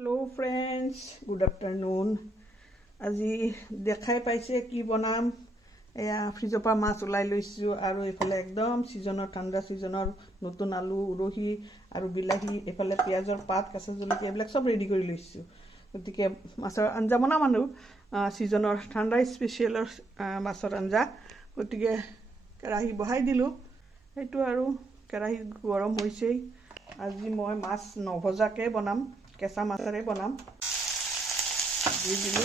hello friends good afternoon আজি দেখাই পাইছে কি বনাম এয়া ফ্ৰিজৰ পৰা মাছ উলাই লৈছো আৰু এফালে একদম সিজনৰ ঠাণ্ডা সিজনৰ নতুন আলু উৰহি আৰু বিলাহী এফালে পিয়াজৰ পাত কাঁচা জলকীয়া এইবিলাক সব ৰেডি কৰি লৈছো গতিকে মাছৰ আঞ্জা বনাম আৰু সিজনৰ ঠাণ্ডা স্পেশালৰ মাছৰ আঞ্জা গতিকে কেৰাহী বহাই দিলো এইটো আৰু কেৰাহী গৰম হৈছেই আজি মই মাছ নভজাকে বনাম কেঁচা মাছেৰে বনাম দি দিলো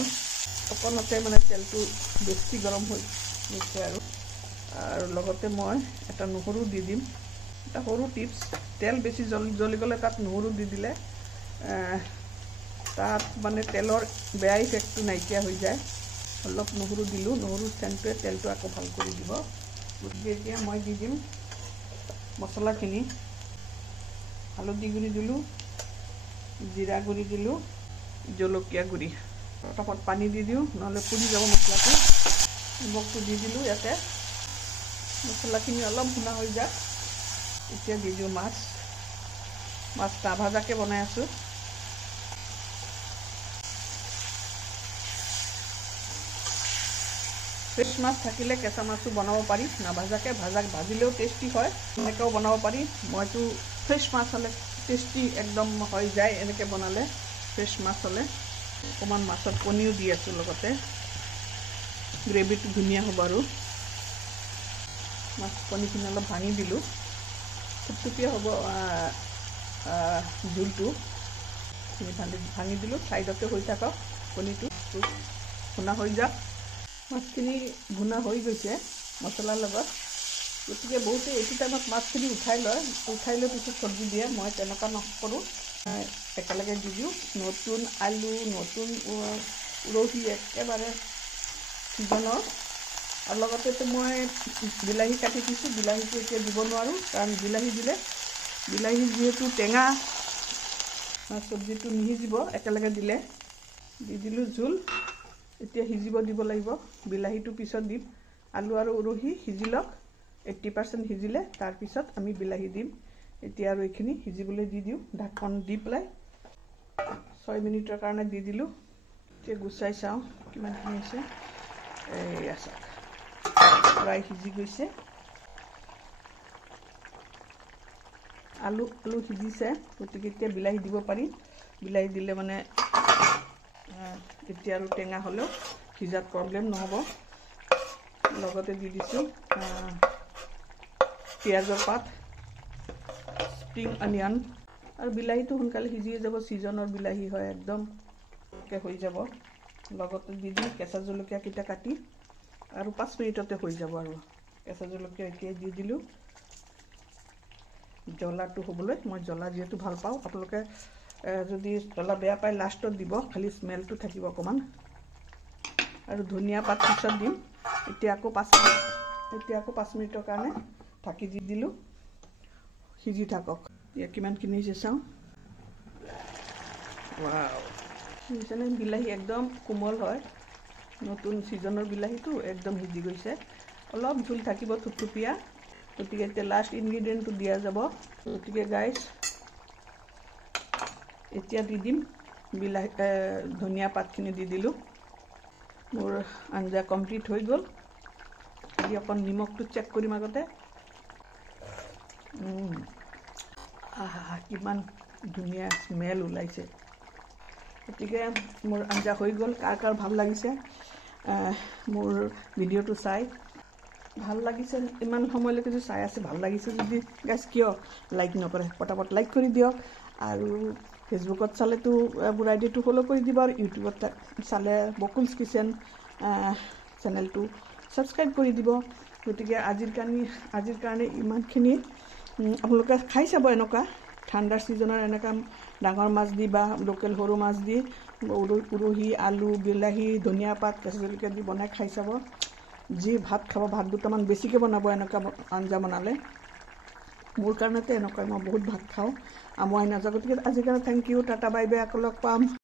অকণতে মানে তেলটো বেছি গৰম হৈছে আৰু লগতে মই এটা নহৰু দি দিম এটা সৰু টিপস তেল বেছি জ্বলি গলে তাত নহৰু দি দিলে তাত মানে তেলৰ বেয়া ইফেক্টটো নাইকিয়া হৈ যায় অলপ নহৰু দিলো নহৰু চেণ্টে তেলটো আকৌ ভাল কৰি দিব গতিকে এতিয়া মই দি দিম মছলাখিনি হালধি গুড়ি দিলো জিৰা গুড়ি দিলো জলকীয়া গুড়ি পটাপট পানী দি দিও নহলে পুৰি যাব মছলাটো নিমখটো দি দিলো ইয়াতে মছলাখিনি অলপ ভুনা হৈ যায় এতিয়া দি দিও মাছ ভাজাকে বনাই আছো ফ্ৰেছ মাছ থাকিলে কেঁচা মাছটো বনাব পাৰি না ভাজাকে ভাজিলেও টেষ্টি হয় এনেকেও বনাব পাৰি মইতো ফ্ৰেছ মাছ হলে টেষ্টি একদম হৈ যায় এনেকে বনালে ফ্ৰেছ মাছ হলে অকমান মাছৰ কণীও দি আছো লগতে গ্ৰেভিটো ধুনীয়া হ'ব আৰু মাছ কণীখিনি অলপ ভাঙি দিলো থুপথুপীয়া হ'ব ঝোলটো ভাঙি দিলো সাইডতে হৈ থাকক কণীটো ভুনা হৈ যাক মাছখিনি ভুনা হৈ গৈছে মছলাৰ লগত গতিকে বহুতে এইটো টাইমত মাছখিনি উঠাই লৈ পিছত চব্জি দিয়ে মই তেনেকুৱা নকৰোঁ একেলগে দি দিওঁ নতুন আলু নতুন উৰহি একেবাৰে সিজনৰ আৰু লগতে মই বিলাহী কাটি দিছোঁ বিলাহীটো এতিয়া দিব নোৱাৰোঁ কাৰণ বিলাহী দিলে বিলাহী যিহেতু টেঙা চব্জিটো নিসিজিব একেলগে দিলে দি দিলোঁ জোল এতিয়া সিজিব দিব লাগিব বিলাহীটো পিছত দিম আলু আৰু উৰহি সিজি লওক 80% সিজিলে তাৰ পিছত আমি বিলাহী দিম এতিয়া আৰু এইখিনি সিজিবলৈ দি দিও ঢাকন দি পেলাই 6 মিনিটৰ কাৰণে দি দিলো এতিয়া গুছাই চাও কিমান হৈছে এই আছে প্ৰায় সিজি গৈছে আলু সিজিছে গতিকে এতিয়া বিলাহী দিব পাৰি বিলাহী দিলে মানে এতিয়া আৰু টেঙা হলেও সিজাত প্ৰবলেম নহব লগতে দি দিছো পিয়াজৰ পাত স্প্ৰিং অনিয়ন আৰু বিলাহীটো সোনকালে সিজিয়ে যাব সিজনৰ বিলাহী হয় একদম কে হৈ যাব লগতে দি দিম কেঁচা জলকীয়া কিটা কাটি আৰু 5 মিনিটতে হৈ যাব আৰু কেঁচা জলকীয়া এতিয়া দি দিলো জ্বলাটো হ'বলৈ মই জ্বলা যেহেতু ভাল পাওঁ আপোনালোকে যদি জ্বলা বেয়া পায় লাষ্টত দিব খালি স্মেলটো থাকিব অকমান আৰু ধনিয়া পাত পিছত দিম এতিয়া আকৌ 5 মিনিটৰ কাৰণে ঢাকি দি দিলো সিজি থাকক ইয়া কিমান কিনিছে চাও ওয়াও সিজনে বিলাহী একদম কোমল হয় নতুন সিজনৰ বিলাহীটো একদম সিজি গৈছে অলপ ঝুল থাকিব থুপথুপিয়া গতিকে এতিয়া লাষ্ট ইনগ্ৰেডিয়েন্টটো দিয়া যাব গতিকে গাইস এতিয়া দি দিম বিলাহী ধনিয়া পাতখিনি দি দিলো মোৰ আঞ্জা কমপ্লিট হৈ গল আজি অকণ নিমখটো চেক কৰিম আগতে কিমান ধুনীয়া স্মেল ওলাইছে গতিকে মোৰ আঞ্জা হৈ গল কাৰ ভাল লাগিছে মোৰ ভিডিওটো চাই ভাল লাগিছে ইমান সময়লৈকে যে চাই আছে ভাল লাগিছে যদি গাইস কিয় লাইক নকৰে পটাপট লাইক কৰি দিয়ক আৰু ফেসবুকত চালে তো বুৰাইডিটো ফলো কৰি দিব আৰু ইউটিউবত চালে বকুলছ কিচেন চেনেলটো সাবস্ক্ৰাইব কৰি দিব গতিকে আজিৰ কাৰণে ইমানখিনি আপোনালোকে খাই চাব এনেকুৱা ঠাণ্ডাৰ সিজনৰ এনেকা ডাঙৰ মাছ দি বা লোকেল সৰু মাছ দি উৰহি আলু বিলাহী ধনিয়া পাত কেঁচা জলকীয়া দি বনাই খাই চাব যি ভাত খাব ভাত দুটামান বেছিকে বনাব এনেকা আঞ্জা বনালে মোৰ কাৰণেতে এনেকুৱা মই বহুত ভাত খাওঁ আমুৱাই নাযাওঁ গতিকে আজিৰ কাৰণে thank you tata bye bye আকৌ লগ পাম